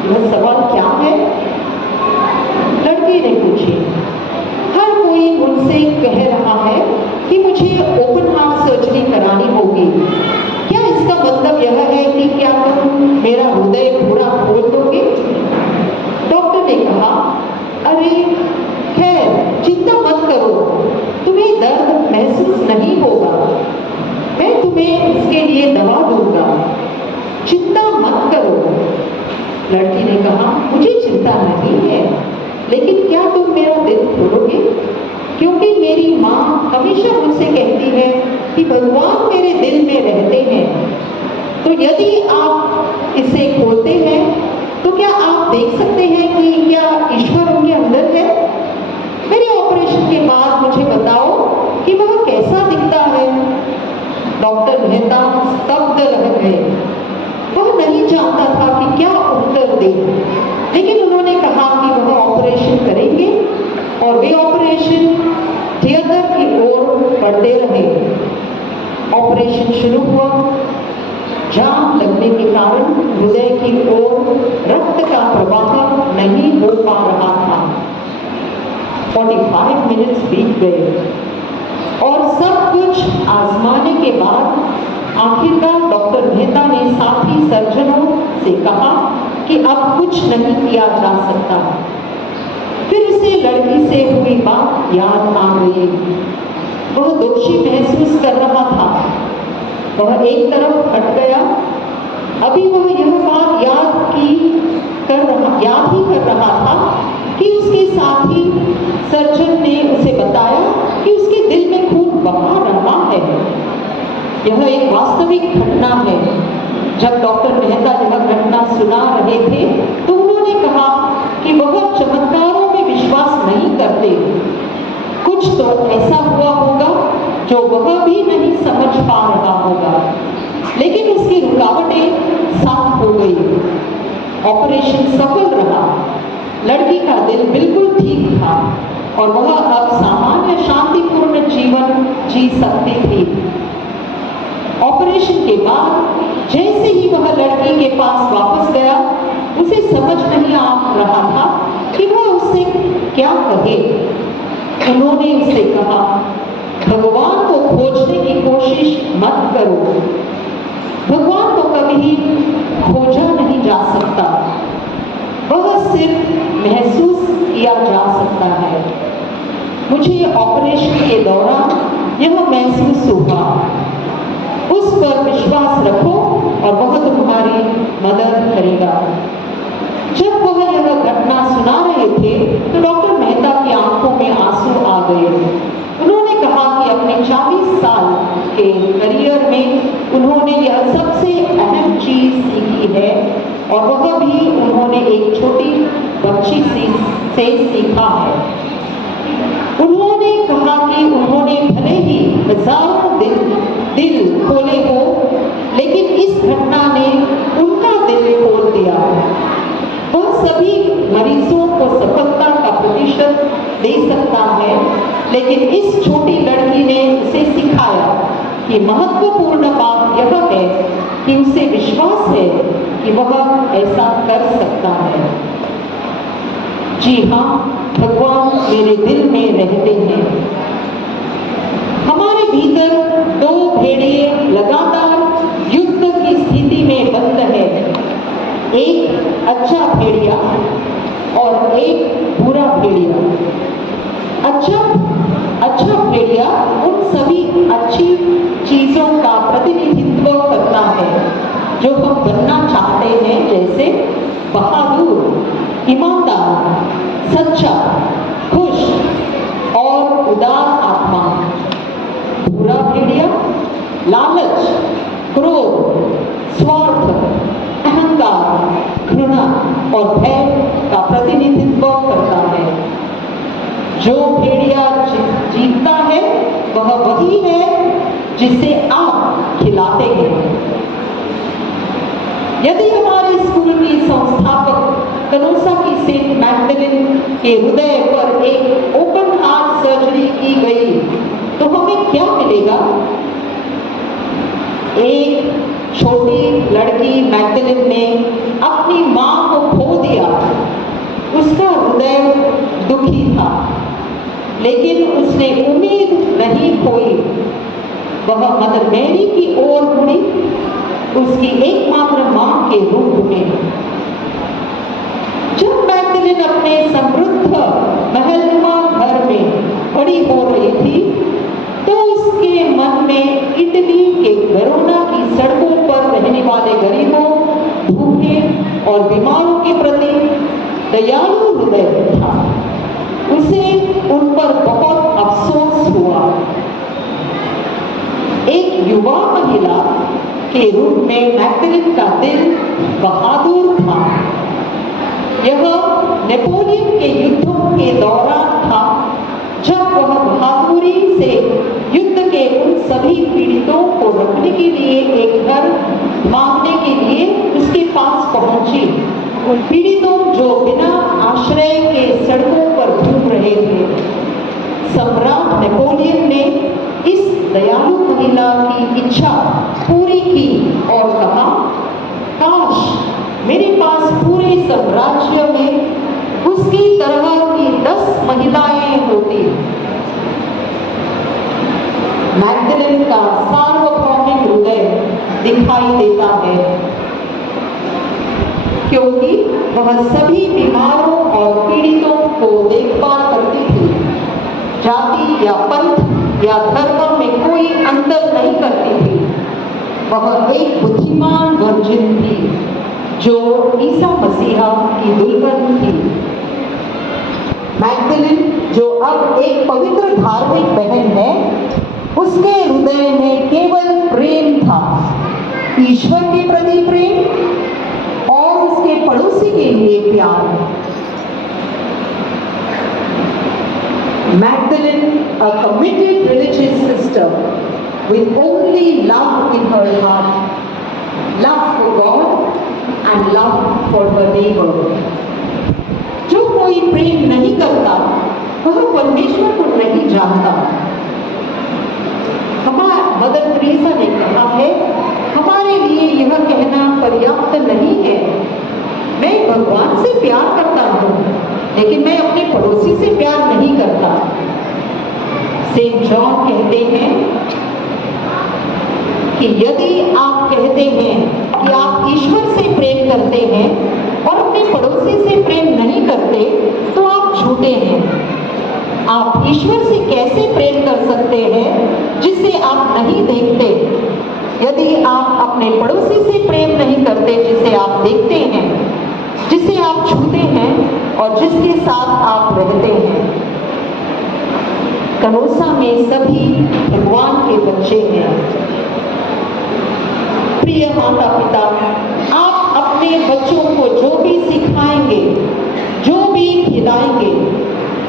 यह सवाल क्या है? लड़की ने पूछी, हर कोई मुझसे कह रहा है कि मुझे ओपन हार्ट सर्जरी करानी होगी। क्या इसका मतलब यह है कि क्या तुम मेरा हृदय पूरा खोल दोगे? डॉक्टर ने कहा, अरे खैर चिंता मत करो, तुम्हें दर्द महसूस नहीं होगा। मैं तुम्हें इसके लिए दवा दूंगा, चिंता मत करो। लड़की ने कहा, मुझे चिंता नहीं है, लेकिन क्या तुम मेरा दिल खोलोगे? क्योंकि मेरी माँ हमेशा मुझसे कहती है कि भगवान मेरे दिल में रहते हैं। तो यदि आप इसे खोलते हैं तो क्या आप देख सकते हैं कि क्या ईश्वर उनके अंदर है? मेरे ऑपरेशन के बाद मुझे बताओ कि वह कैसा दिखता है। डॉक्टर मेहता स्तब्ध रह गए। वह नहीं जानता था कि क्या उत्तर दे, लेकिन उन्होंने कहा कि वह ऑपरेशन करेंगे और वे ऑपरेशन थिएटर की ओर बढ़ते रहे। ऑपरेशन शुरू हुआ। जाम लगने के कारण हृदय की ओर रक्त का प्रवाह नहीं हो पा रहा था। 45 मिनट्स बीत गए और सब कुछ आजमाने के बाद आखिरकार डॉक्टर मेहता ने साथी सर्जनों से कहा कि अब कुछ नहीं किया जा सकता। फिर उसे लड़की से हुई बात याद आ गई। वह दोषी महसूस कर रहा था। वह एक तरफ हट गया। अभी वह यह बात याद ही कर रहा था कि उसके साथी सर्जन ने उसे बताया कि उसके दिल में खून बहा रहा है। यह एक वास्तविक घटना है। जब डॉक्टर मेहता यह घटना सुना रहे थे तो उन्होंने कहा कि वह चमत्कारों में विश्वास नहीं करते। कुछ तो ऐसा हुआ होगा जो वह भी नहीं समझ पा रहा होगा, लेकिन उसकी रुकावटें साफ हो गई। ऑपरेशन सफल रहा। लड़की का दिल बिल्कुल ठीक था और वह अब सामान्य शांतिपूर्ण जीवन जी सकती थी। ऑपरेशन के बाद जैसे ही वह लड़की के पास वापस गया, उसे समझ नहीं आ रहा था कि वह उससे क्या कहे। उन्होंने उससे कहा, भगवान को खोजने की कोशिश मत करो। भगवान को कभी खोजा नहीं जा सकता, वह सिर्फ महसूस किया जा सकता है। मुझे ऑपरेशन के दौरान यह महसूस हुआ। उस पर विश्वास रखो और वह तुम्हारी मदद करेगा। जब वह यह घटना सुना रहे थे तो डॉक्टर मेहता की आंखों में आंसू आ गए। उन्होंने कहा कि अपने 40 साल के करियर में उन्होंने यह सबसे अहम चीज सीखी है और वह भी उन्होंने एक छोटी बच्ची से सीखा है। उन्होंने कहा कि उन्होंने भले ही हजारों दिल खोले हो, लेकिन इस घटना ने उनका दिल खोल दिया। वह सभी मरीजों को सफलता का प्रतिशत दे सकता है, लेकिन इस छोटी लड़की ने उसे सिखाया कि महत्वपूर्ण बात यह है कि उसे विश्वास है कि वह ऐसा कर सकता है। जी हाँ, भगवान मेरे दिल में रहते हैं। हमारे भीतर दो भेड़िए लगातार युद्ध की स्थिति में बंद है, एक अच्छा भेड़िया और एक बुरा भेड़िया। अच्छा भेड़िया उन सभी अच्छी चीजों का प्रतिनिधित्व करता है जो हम बनना चाहते हैं, जैसे बहादुर, ईमानदार, सच्चा, खुश और उदार आत्मा। बुरा भेड़िया लालच, क्रोध, स्वार्थ, अहंकार, घृणा और भय का प्रतिनिधित्व करता है। जो भेड़िया जीतता है वह वही है जिसे आप खिलाते हैं। यदि हमारे स्कूल की संस्थापक कनोसा की सेंट मैगडलेन के हृदय पर एक ओपन हार्ट सर्जरी की गई तो हमें क्या मिलेगा? एक छोटी लड़की मैगडलेन ने अपनी मां को खो दिया। उसका हृदय दुखी था, लेकिन उसने उम्मीद नहीं खोई। वह मदर मैरी की ओर मुड़ी, उसकी एकमात्र मां के रूप में। जब मैगडलेन अपने समृद्ध महलनुमा घर में बड़ी हो रही थी तो उसके मन में इटली के वेरोना की सड़कों पर रहने वाले गरीबों, भूखे और बीमारों के प्रति दयालु हृदय था। उसे उन पर बहुत अफसोस हुआ। एक युवा महिला के रूप में मैगडलेन का दिल बहादुर था। यह नेपोलियन के युद्धों के दौरान था जब वह बहादुरी से युद्ध के उन सभी पीड़ितों को रखने के लिए एक घर मांगने के लिए उसके पास पहुंची। उन पीड़ितों जो बिना आश्रय के सड़कों पर घूम रहे थे। सम्राट नेपोलियन ने इस दयालु महिला की इच्छा पूरी की और कहा, काश मेरे पास पूरे साम्राज्य में उसकी तरह की 10 महिलाएं होती। मैगडलेन का सार्वभौमिक हृदय दिखाई देता है, क्योंकि वह सभी बीमारों और पीड़ितों को देखभाल करती थी। जाति या पंथ या धर्म में कोई अंतर नहीं करती थी। वह एक बुद्धिमान वर्जिन थी जो ईसा मसीहा की दुल्हन थी। मैगडलेन जो अब एक पवित्र धार्मिक बहन है, उसके हृदय में केवल प्रेम था, ईश्वर के प्रति प्रेम और उसके पड़ोसी के लिए प्यार। Magdalene, a committed religious sister with only love in her heart, love for God and love for her neighbor. जो कोई प्रेम नहीं करता वह परमेश्वर को नहीं जानता। हमारा मदर टेरेसा ने कहा है, हमारे लिए यह कहना पर्याप्त नहीं है, मैं भगवान से प्यार करता हूँ लेकिन मैं अपने पड़ोसी से प्यार नहीं करता। सेंट जॉन कहते हैं कि यदि आप कहते हैं कि आप ईश्वर से प्रेम करते हैं और अपने पड़ोसी से प्रेम नहीं करते तो आप झूठे हैं। आप ईश्वर से कैसे प्रेम कर सकते हैं जिसे आप नहीं देखते? यदि आप अपने पड़ोसी से प्रेम नहीं करते जिसे आप देखते हैं, जिसे आप छूते हैं और जिसके साथ आप रहते हैं। कनोसा में सभी भगवान के बच्चे हैं। प्रिय माता पिता, आप अपने बच्चों को जो भी सिखाएंगे, जो भी खिलाएंगे,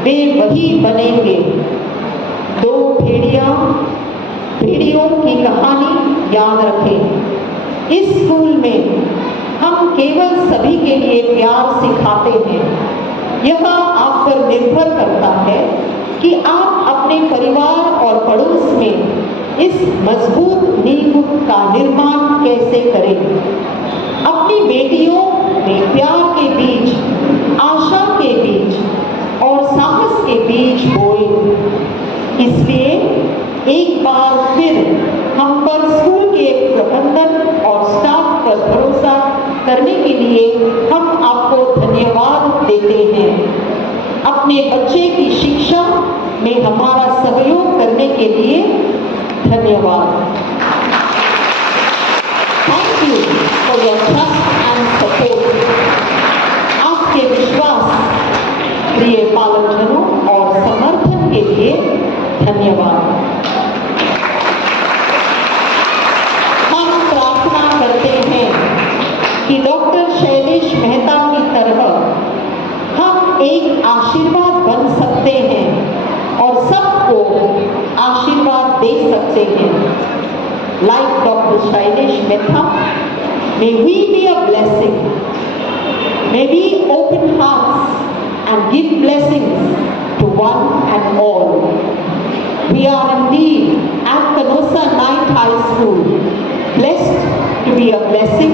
वे वही बनेंगे। 2 भेड़ियों की कहानी याद रखें। इस स्कूल में हम केवल सभी के लिए प्यार सिखाते हैं। यह आप पर निर्भर करता है कि आप अपने परिवार और पड़ोस में इस मजबूत नींव का निर्माण कैसे करें। अपनी बेटियों में प्यार के बीज, आशा के बीज और साहस के बीज बोएं। इसलिए एक बार फिर हम पर स्कूल के प्रबंधन और स्टाफ पर भरोसा करने के लिए हम आपको धन्यवाद देते हैं। अपने बच्चे की शिक्षा में हमारा सहयोग करने के लिए धन्यवाद। Thank you for your trust and support. आपके विश्वास, प्रिय पालकजनों और समर्थन के लिए धन्यवाद। हम प्रार्थना करते हैं कि डॉक्टर शैलेश मेहता की तरफ आशीर्वाद दे सकते हैं। Like Dr. Shailesh Mehta, may we be a blessing. May we open hearts and give blessings to one and all. We are indeed at Canossa Night High School blessed to be a blessing.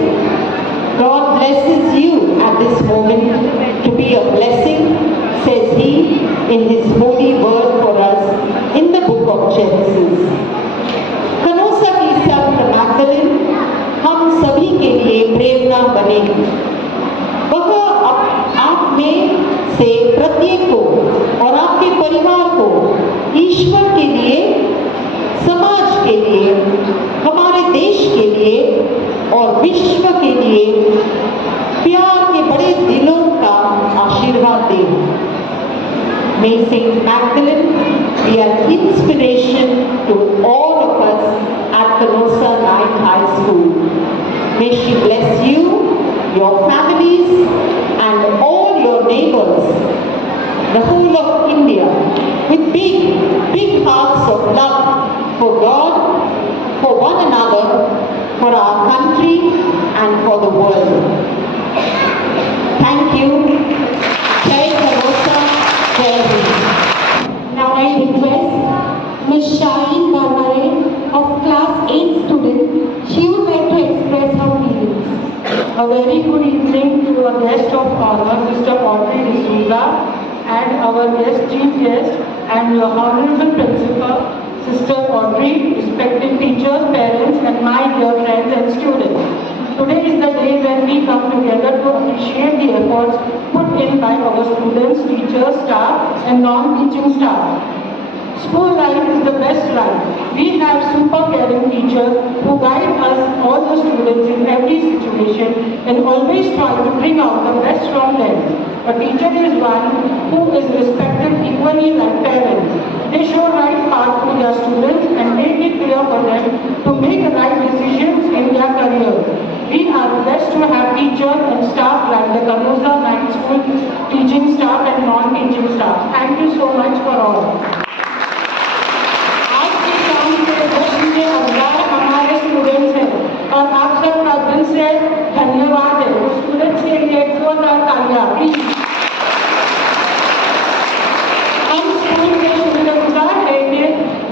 God blesses you at this moment to be a blessing, says He in His holy word for us in the book of Genesis. Canossa की संत मैगदलीन हम सभी के लिए प्रेरणा बने। वह आप में से प्रत्येक को और आपके परिवार को ईश्वर के लिए, समाज के लिए, हमारे देश के लिए और विश्व के लिए प्यार के बड़े दिलों का आशीर्वाद दे। May Saint Magdalene be an inspiration to all of us at Canossa Night High School. May she bless you, your families, and all your neighbors, the whole of India, with big hearts of love for God, for one another, for our country, and for the world. Thank you. Jai Canossa, Jai Hind. Now I request Ms. Shireen Barbare of class 8 student. She would like to express her feelings. A very good evening to our guest of honor, Mr. Audrey D'Souza, and our chief guest, and your honorable principal, Sister Audrey, respected teachers, parents, and my dear friends and students. Today is the day when we come together to appreciate the efforts put in by our students, teachers, staff, and non-teaching staff. School life is the best life. We have super caring teachers who guide us, all the students, in every situation and always try to bring out the best from them. A teacher is one who is respected equally like parents. They show right path to their students and make it clear for them to make the right decisions in their career. We are blessed to have teachers and staff like the Canossa Night School teaching staff and non-teaching staff. Thank you so much for all. हमारे स्टूडेंट्स हैं और आप सब का दिल से धन्यवाद है। वो स्टूडेंट्स के लिए एक जोरदार तालियां प्लीज। हम स्कूल के शुक्रगुजार हैं कि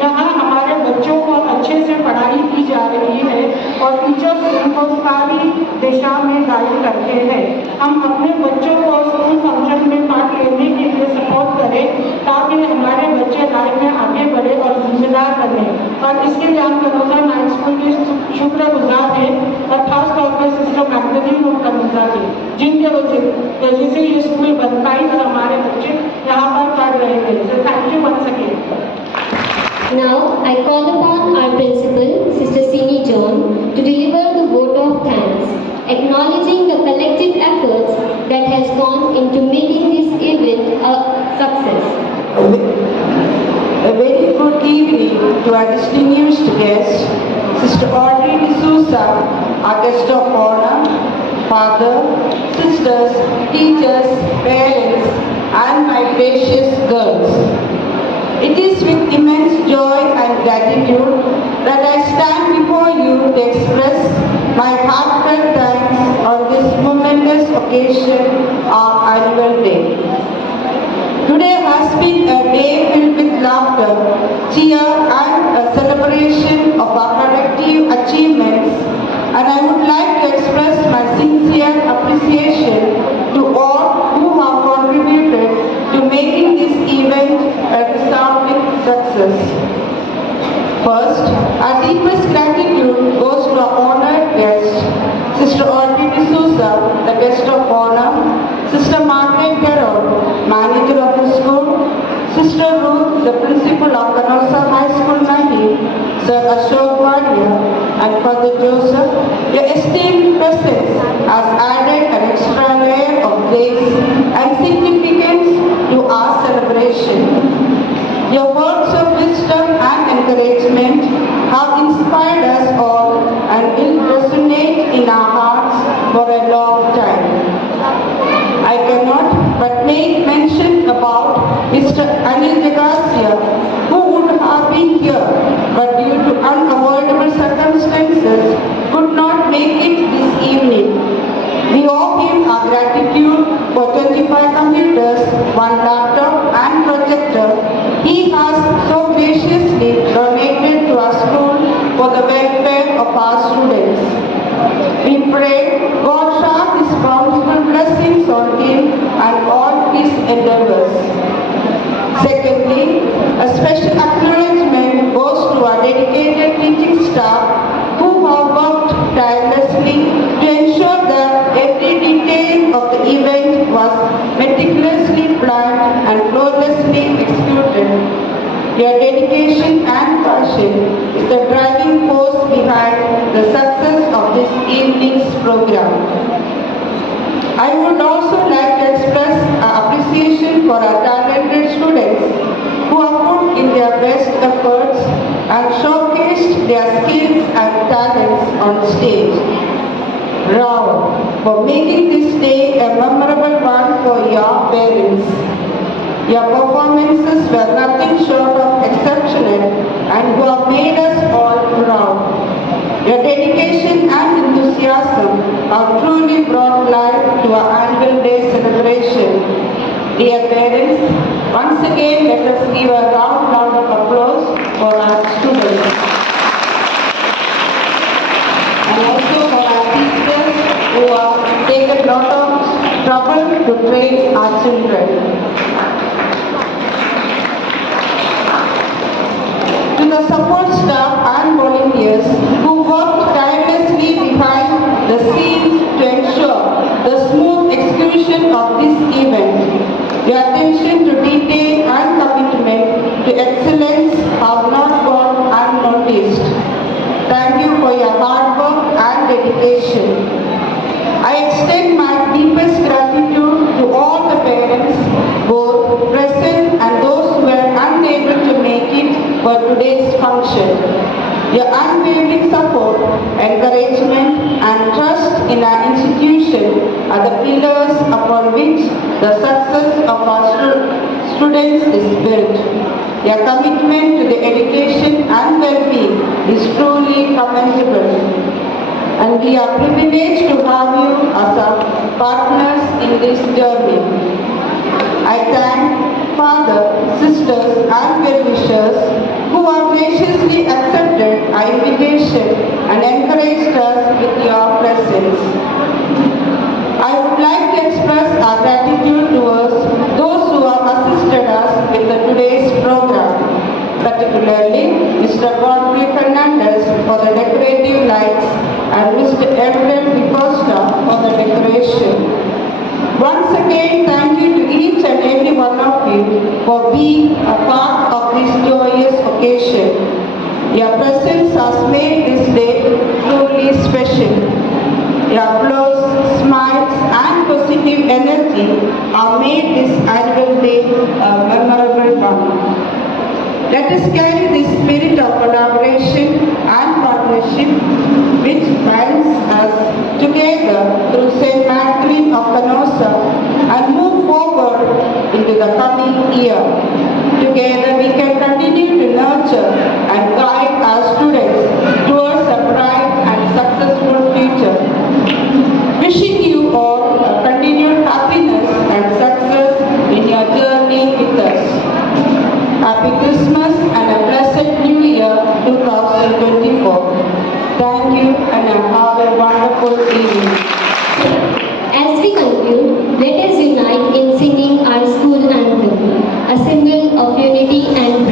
यहाँ हमारे बच्चों को अच्छे से पढ़ाई की जा रही है और टीचर्स उनको सारी दिशा में गाइड करते हैं। हम अपने बच्चों को स्कूल फंक्शन में पार्ट लेने के लिए सपोर्ट करें ताकि हमारे बच्चे लाइफ में आगे बढ़े और जिम्मेदार बने, और इसके लिए हम कनौसा नाइट स्कूल के शुक्रगुजार हैं और खास तौर पर सिस्टर मैगदलीन और कनौसा के, जिनके वजह से ये स्कूल बन पाई और हमारे बच्चे यहाँ पर पढ़ रहे हैं। So thank you once again. Now I call upon our principal, Sister Sini John, to deliver the vote of thanks, acknowledging the collective efforts that has gone into making this event a success. A very good evening to our distinguished guests, Sister Audrey D'Souza, our guest of honor, father, sisters, teachers, parents, and my gracious girls. It is with immense joy and gratitude that I stand before you to express my heartfelt thanks on this momentous occasion, our annual day. Today has been a day filled with laughter, cheer, and a celebration of our collective achievements, and I would like to express my sincere appreciation to all who have contributed to making this event a resounding success. First, our deepest gratitude goes to our honored guest, Sister Audrey D'Souza, the guest of honor, Sister Margaret Carroll, manager of the school, Sister Ruth, the principal of Canossa High School, Mahi, Sir Ashok Wadia, and Father Joseph. Your esteemed presence has added an extra layer of grace and significance to our celebration. Your words of wisdom and encouragement have inspired us all and will resonate in our hearts for a long time. I cannot but make mention about Mr. Anil Jagasia, who would have been here sisters could not make it this evening. We owe him our gratitude for 25 computers, 1 laptop and projector he has so graciously donated to our school for the welfare of our students. We pray God shower his bountiful blessings on him and all his endeavors. Secondly, a special acknowledgement goes to our dedicated teaching staff who have worked tirelessly to ensure that every detail of the event was meticulously planned and flawlessly executed. Your dedication and passion is the driving force behind the success of this evening's program. I would also like to express our appreciation for our talented students who have put in their best efforts and showcased their skills and talents on stage. Rao, for making this day a memorable one for your parents. Your performances were nothing short of exceptional and you have made us all proud. Your dedication and enthusiasm have truly brought life to our annual day celebration. Dear parents, once again let us give a round of applause for our students. And also for our teachers who have taken a lot of trouble to train our children. To the support staff and volunteers who worked tirelessly behind the scenes to ensure the smooth execution of this event. Your attention to detail and commitment to excellence have not gone unnoticed. Thank you for your hard work and dedication. I extend my deepest gratitude to all the parents, both present and those who were unable to make it for today's function. Your unwavering support, encouragement and trust in our institution are the pillars upon which the success of our students is built. Your commitment to the education and well-being is truly commendable. And we are privileged to have you as our partners in this journey. I thank Father, sisters and well-wishers who have graciously accepted our invitation and encouraged us with your presence. I would like to express our gratitude towards those who have assisted us with today's program, particularly Mr. Godfrey Fernandez for the decorative lights and Mr. Edward Vicosta for the decoration. Once again, thank you to each and every one of you for being a part of this joyous occasion. Your presence has made this day truly special. Your applause, smiles and positive energy have made this annual day a memorable one. Let us carry this spirit of collaboration and partnership which binds us together through St. Magdalene of Canossa and move forward into the coming year. Together we can continue to nurture and guide our students towards a bright and successful future. Wishing you all a continued happiness and success in your journey with us. Happy Christmas and a blessed New Year 2024. Thank you and have a wonderful evening. As we conclude, let us unite in singing our school anthem, a symbol of unity and